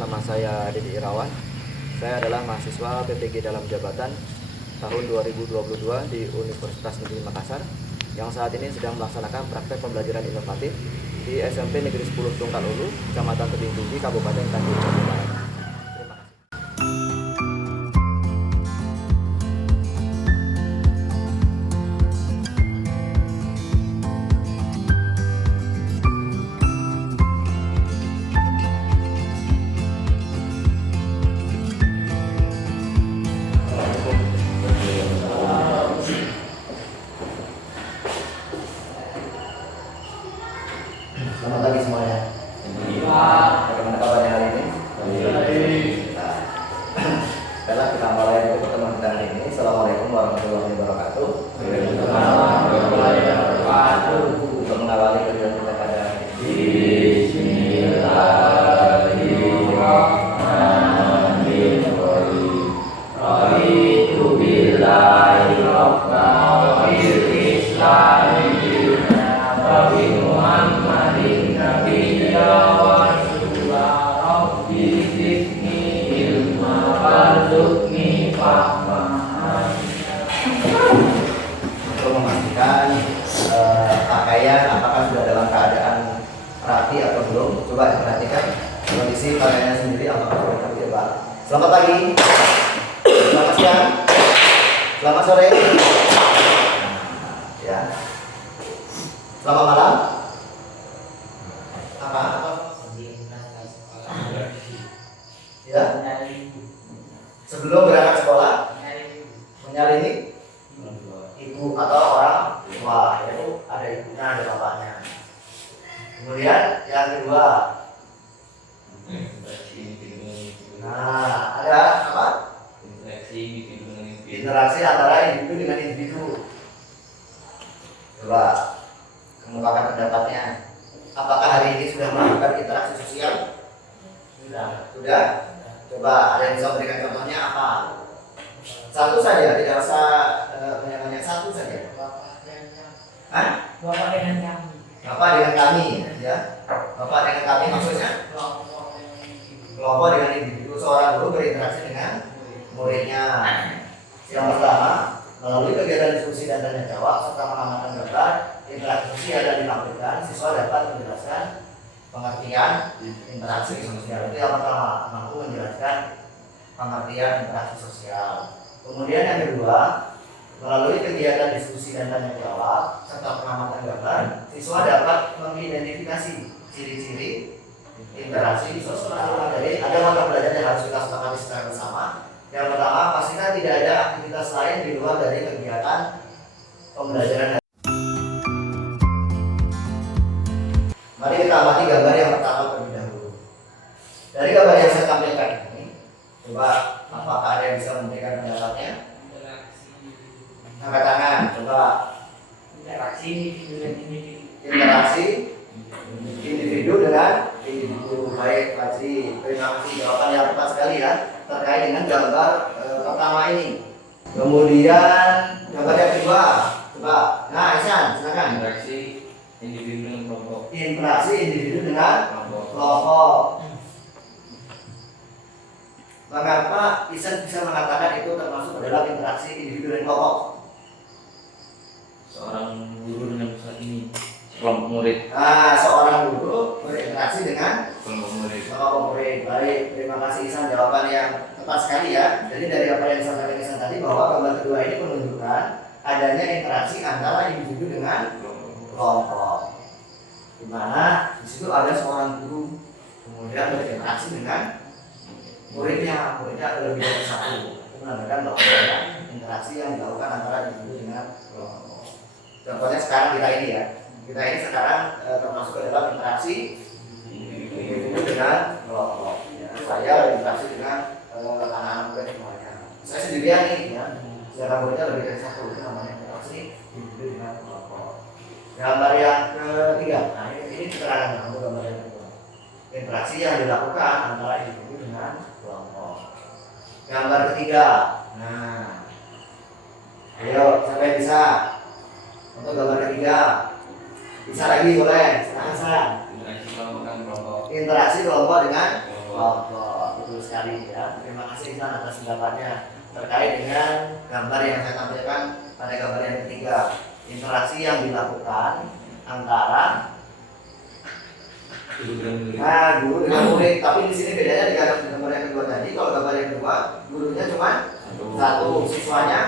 nama saya Dedi Irawan. Saya adalah mahasiswa PPG dalam jabatan tahun 2022 di Universitas Negeri Makassar yang saat ini sedang melaksanakan praktek pembelajaran inovatif di SMP Negeri 10 Tungkal Ulu, Kecamatan Tebing Tinggi, Kabupaten Tanjung Jabung Barat. Terima kasih. Selamat pagi semuanya. Bagaimana kabarnya hari ini? Nah, baiklah, kita mulai untuk pertemuan kita hari ini. Assalamualaikum warahmatullahi wabarakatuh. Untuk mengawali kegiatan kita pada untuk memastikan pakaian apakah sudah dalam keadaan rapi atau belum. Coba perhatikan kondisi pakaiannya sendiri apakah sudah rapi atau belum. Selamat pagi, selamat siang, selamat sore, ya, selamat malam. Apa? Ya, sebelum berangkat sekolah menyalingi ibu atau orang tua, yaitu ada ibunya, ada bapaknya. Kemudian yang kedua, nah ada apa? Interaksi antara individu dengan individu. Coba kemukakan pendapatnya. Apakah hari ini sudah melakukan interaksi sosial? Sudah. Coba ada yang bisa memberikan contohnya apa? Satu saja, tidak usah banyak-banyak, satu saja. Hah? Bapak dengan kami. Bapak dengan kami, ya. Bapak dengan kami maksudnya kelompok dengan individu. Seorang guru berinteraksi dengan muridnya. Yang pertama, melalui kegiatan diskusi dan tanya jawab serta mengamankan gambar, interaksi sosial yang dilakukan, siswa dapat menjelaskan pengertian interaksi sosial. Itu yang pertama, mampu menjelaskan pengertian interaksi sosial. Kemudian yang kedua, melalui kegiatan diskusi dan tanya jawab serta pengamatan gambar, siswa dapat mengidentifikasi ciri-ciri interaksi sosial. Jadi ada mata pelajaran yang harus kita sepakati secara bersama. Yang pertama, pastikan tidak ada aktivitas lain di luar dari kegiatan pembelajaran. Mari kita amati gambar yang pertama terlebih dahulu. Dari gambar yang saya tampilkan ini, coba apakah ada yang bisa memberikan pendapatnya? Angkat tangan, coba. Interaksi individu dengan individu. Interaksi individu dengan individu. Baik, kasih. Terima kasih, jawaban yang tepat sekali ya terkait dengan gambar pertama ini. Kemudian gambar yang kedua, coba. Nah, Ihsan, silakan. Interaksi individu dengan kelompok. Interaksi individu dengan kelompok. Mengapa Ihsan bisa mengatakan itu termasuk adalah interaksi individu dan kelompok? Seorang guru dengan kelompok murid. Nah, seorang guru berinteraksi dengan Kelompok murid. kelompok murid. Baik, terima kasih Ihsan, jawaban yang tepat sekali ya. Jadi dari apa yang disampaikan Ihsan tadi bahwa gambar kedua ini menunjukkan adanya interaksi antara individu dengan kelompok. Di mana di situ ada seorang guru kemudian berinteraksi dengan muridnya ada lebih dari satu. Itu menandakan bahwa ada interaksi yang dilakukan antara individu dengan kelompok. Contohnya sekarang kita ini ya, kita ini sekarang termasuk ke dalam interaksi individu dengan kelompok. Ya, saya berinteraksi dengan anak-anak muda semuanya. Saya sendirian nih, ya. Secara muridnya lebih dari satu, itu namanya interaksi individu dengan kelompok. Gambar yang ketiga, nah ini keterangan untuk gambar yang kedua. Interaksi yang dilakukan antara individu dengan kelompok. Gambar ketiga, nah, ayo siapa yang bisa? Untuk gambar ketiga, bisa lagi boleh, silakan. Interaksi kelompok dengan kelompok. Interaksi kelompok dengan kelompok. Betul sekali ya. Terima kasih Ihsan atas pendapatnya terkait dengan gambar yang saya tampilkan pada gambar yang ketiga, interaksi yang dilakukan antara guru dengan murid. Tapi di sini bedanya dengan gambar yang kedua tadi. Kalau gambar yang kedua gurunya cuma satu, siswanya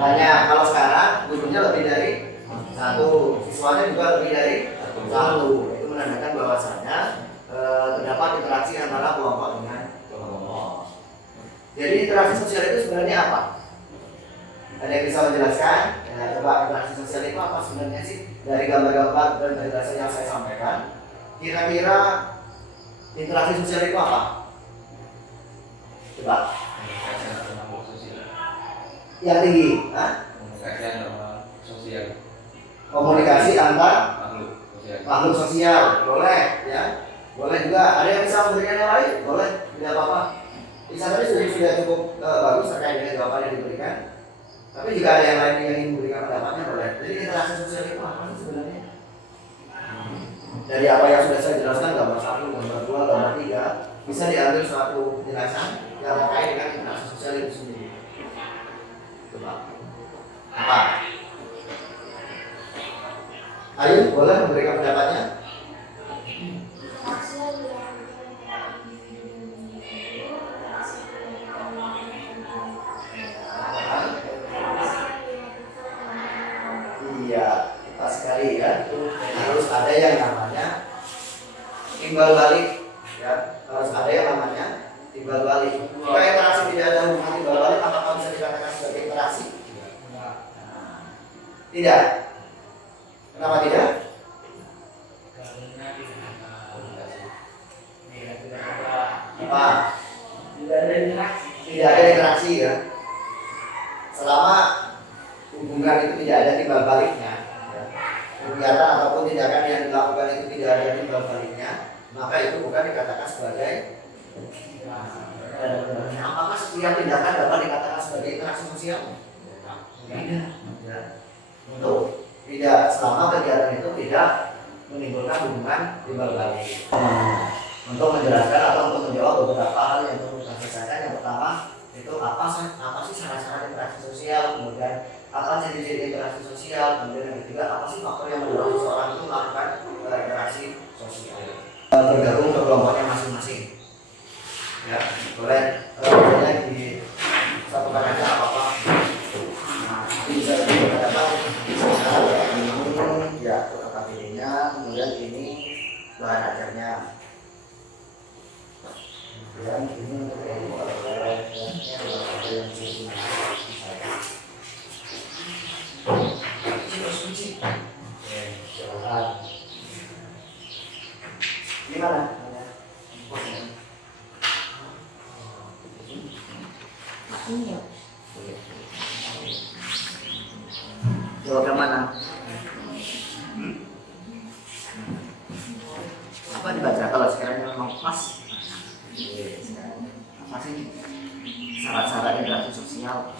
banyak. Kalau sekarang gurunya lebih dari satu, siswanya juga lebih dari satu. Itu menandakan bahwasanya terdapat interaksi antara kelompok dengan kelompok. Jadi interaksi sosial itu sebenarnya apa? Ada yang bisa menjelaskan? Ya, coba interaksi sosial itu apa sebenarnya sih? Dari gambar-gambar dan penjelasan yang saya sampaikan, kira-kira interaksi sosial itu apa? Coba. Yang tinggi, komunikasi antar makhluk sosial, boleh ya, boleh juga. Ada yang bisa memberikan yang lain, boleh, tidak apa-apa. Bisa tadi sudah cukup bagus terkait dengan jawaban yang diberikan. Tapi jika ada yang lain yang ingin memberikan pendapatnya, boleh. Jadi interaksi sosial itu apa sih sebenarnya? Dari apa yang sudah saya jelaskan, gambar 1, gambar 2, gambar 3, bisa diambil suatu penjelasan yang terkait dengan interaksi sosial itu sendiri. Coba. Apa? Ayo, boleh memberikan pendapatnya? Iya, tepat sekali ya. Harus ada yang namanya timbal balik, ya. Harus ada yang namanya timbal balik. Jika interaksi tidak ada hubungan timbal balik, apakah bisa dikatakan sebagai interaksi? Tidak. Kenapa tidak? Apa? Tidak ada interaksi ya. Selama hubungan itu tidak ada timbal baliknya, ya. Kegiatan ataupun tindakan yang dilakukan itu tidak ada timbal baliknya, maka itu bukan dikatakan sebagai. Apakah setiap tindakan dapat dikatakan sebagai interaksi sosial? Tidak. Ya. Untuk tidak, selama kegiatan itu tidak menimbulkan hubungan timbal balik. Untuk menjelaskan atau untuk menjawab beberapa hal yang perlu saya sampaikan, yang pertama itu apa sih syarat-syarat interaksi sosial, kemudian apa ciri-ciri interaksi sosial, kemudian yang ketiga apa sih faktor yang mendorong seseorang itu melakukan interaksi sosial. Bergabung ke kelompoknya masing-masing. Ya, boleh misalnya di satukan aja apa-apa. Nah, ini bisa berpendapat ini ya KPD-nya, kemudian ini bahan ajarnya. Dan ini untuk gimana? Jawab yang mana? Apa dibaca kalau sekarang memang pas? Apa sih syarat-syarat interaksi sosial?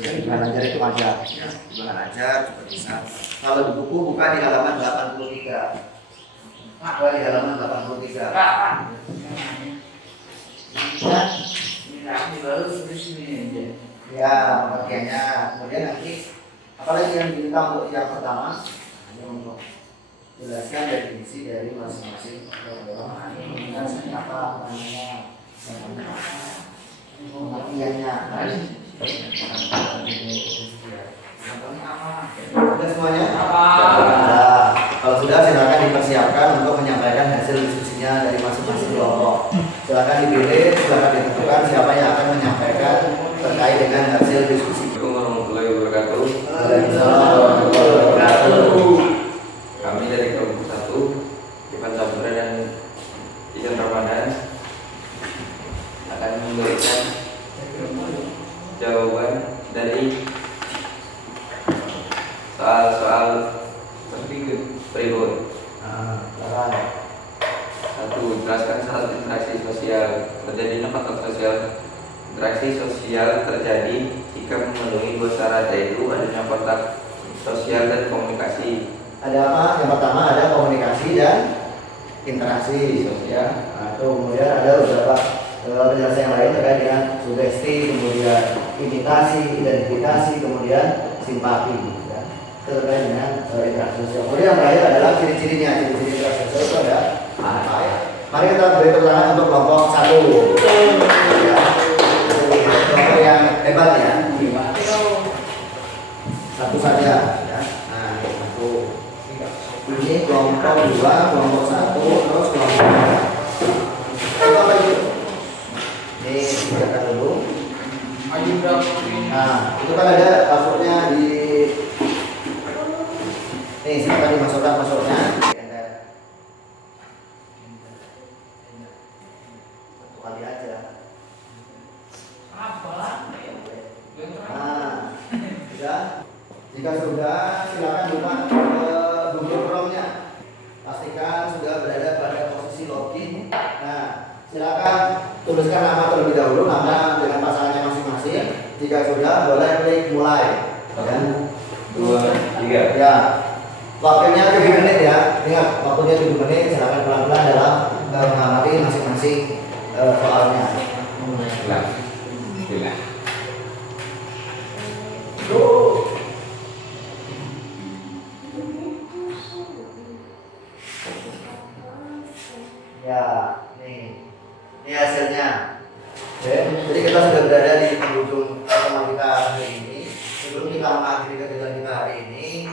Ya, di bahan ajar itu ada, ya. Di bahan ajar juga bisa. Kalau di buku buka di halaman 83. Buka di halaman 83. Ya, bagiannya. Kemudian nanti apalagi yang diminta untuk yang pertama, hanya untuk jelaskan definisi dari masing-masing penjelasan apa namanya, pengertiannya. Sudah semuanya? Nah, kalau sudah silakan dipersiapkan untuk menyampaikan hasil diskusinya dari masing-masing kelompok. Silakan dipilih, silakan ditentukan siapa yang akan menyampaikan terkait dengan hasil diskusi. Assalamualaikum warahmatullahi wabarakatuh. Waalaikumsalam warahmatullahi wabarakatuh. Kami dari kelompok 1 Ivan Sabra dan Izan Ramadan akan memberikan jawaban dari soal-soal berikut. 1. menjelaskan syarat interaksi sosial. Terjadinya faktor sosial. Interaksi sosial terjadi jika memenuhi dua syarat, yaitu adanya kontak sosial dan komunikasi. Ada apa? Yang pertama ada komunikasi dan interaksi sosial. Nah, kemudian ada beberapa penjelasan yang lain terkait dengan sugesti, kemudian imitasi, identifikasi, kemudian simpati. Ya. Terkait dengan interaksi sosial. Kemudian yang terakhir adalah ciri-cirinya. Ciri-ciri interaksi sosial itu ada apa ya? Mari kita beri tepuk tangan untuk kelompok 1. Ya. Kelompok yang hebat ya. Satu saja. Ya. Nah, satu. Ini kelompok 2, kelompok 1, terus kelompok 3. Apa itu? Ini disediakan dulu. Nah, itu kan ada passwordnya di. Nih, silakan dimasukkan passwordnya. Satu kali aja. Nah, sudah. Jika sudah, silakan buka Google Chrome-nya. Pastikan sudah berada pada posisi login. Nah, silakan tuliskan nama terlebih dahulu, nama dengan pasangannya masing-masing. Jika sudah, boleh klik mulai. Ya. 2, 3. Ya. Waktunya 7 menit ya. Ingat, waktunya 7 menit. Silakan pelan-pelan dalam mengamati masing-masing soalnya. Bila. Ya, ini hasilnya. Oke, jadi kita sudah berada di penghujung pertemuan kita hari ini. Sebelum kita mengakhiri kegiatan kita hari ini,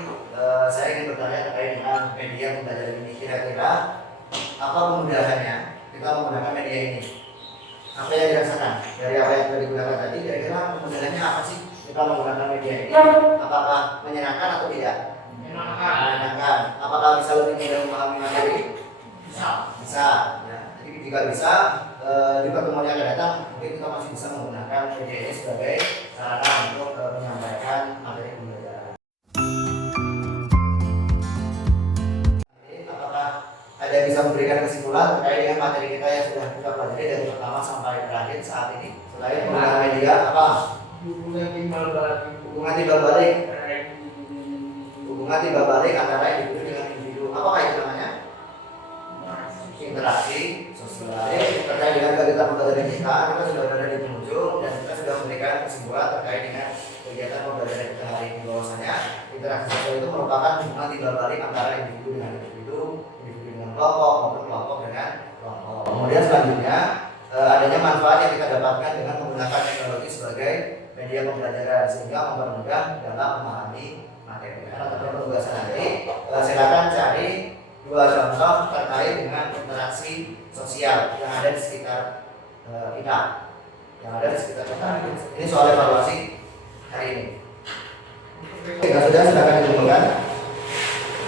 saya ingin bertanya terkait dengan media pembelajaran ini. Kira-kira apa kemudahannya kita menggunakan media ini? Apa yang dirasakan dari apa yang sudah digunakan tadi? Kira-kira kemudahannya apa sih kita menggunakan media ini? Apakah menyenangkan atau tidak? Menyenangkan. Apakah bisa lebih mudah memahami materi? Bisa. Ya. Jadi jika bisa, di pertemuan yang akan datang mungkin kita masih bisa menggunakan media ini sebagai sarana untuk menyampaikan materi pembelajaran. Apakah ada yang bisa memberikan kesimpulan terkait dengan materi kita yang sudah kita pelajari dari pertama sampai terakhir saat ini? Selain penggunaan media, apa? Hubungan timbal balik. Hubungan timbal balik antara individu dengan individu. Apakah itu namanya? Interaksi sosial. Terkait dengan kegiatan pembelajaran kita sudah berada di penghujung dan kita sudah memberikan kesimpulan terkait dengan kegiatan pembelajaran kita hari ini, bahwasanya interaksi sosial itu merupakan hubungan timbal balik antara individu dengan individu, individu dengan kelompok maupun kelompok dengan kelompok. Kemudian selanjutnya adanya manfaat yang kita dapatkan dengan menggunakan teknologi sebagai media pembelajaran sehingga mempermudah dalam memahami materi. Karena penugasan nanti silakan cari 2 contoh terkait dengan interaksi sosial yang ada di sekitar kita, yang ada di sekitar kita. Ini soal evaluasi hari ini. Jika sudah, silakan ditemukan.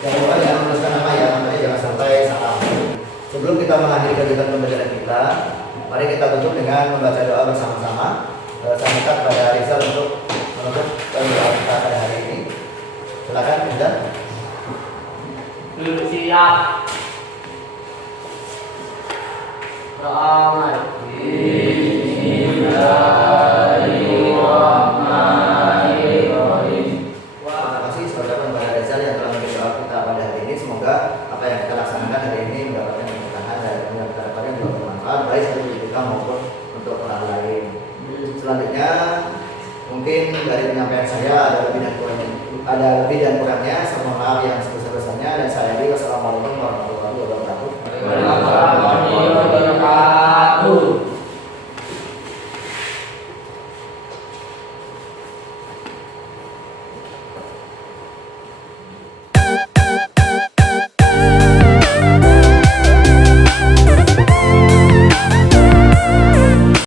Jangan lupa jangan menuliskan nama ya, namanya jangan sampai salah. Sebelum kita mengakhiri kegiatan pembelajaran kita, mari kita tutup dengan membaca doa bersama-sama. Saya minta kepada Rizal untuk menutup doa kita pada hari ini. Silakan, Rizal. Siap. Bismillahirrahmanirrahim. Terima kasih saudara kepada Rizal yang telah memberi doa kita pada hari ini. Semoga apa yang kita laksanakan hari ini mendapatkan keberkahan dan mendapatkan juga bermanfaat baik untuk kita maupun untuk orang lain. Selanjutnya mungkin dari penyampaian saya ada lebih dan kurangnya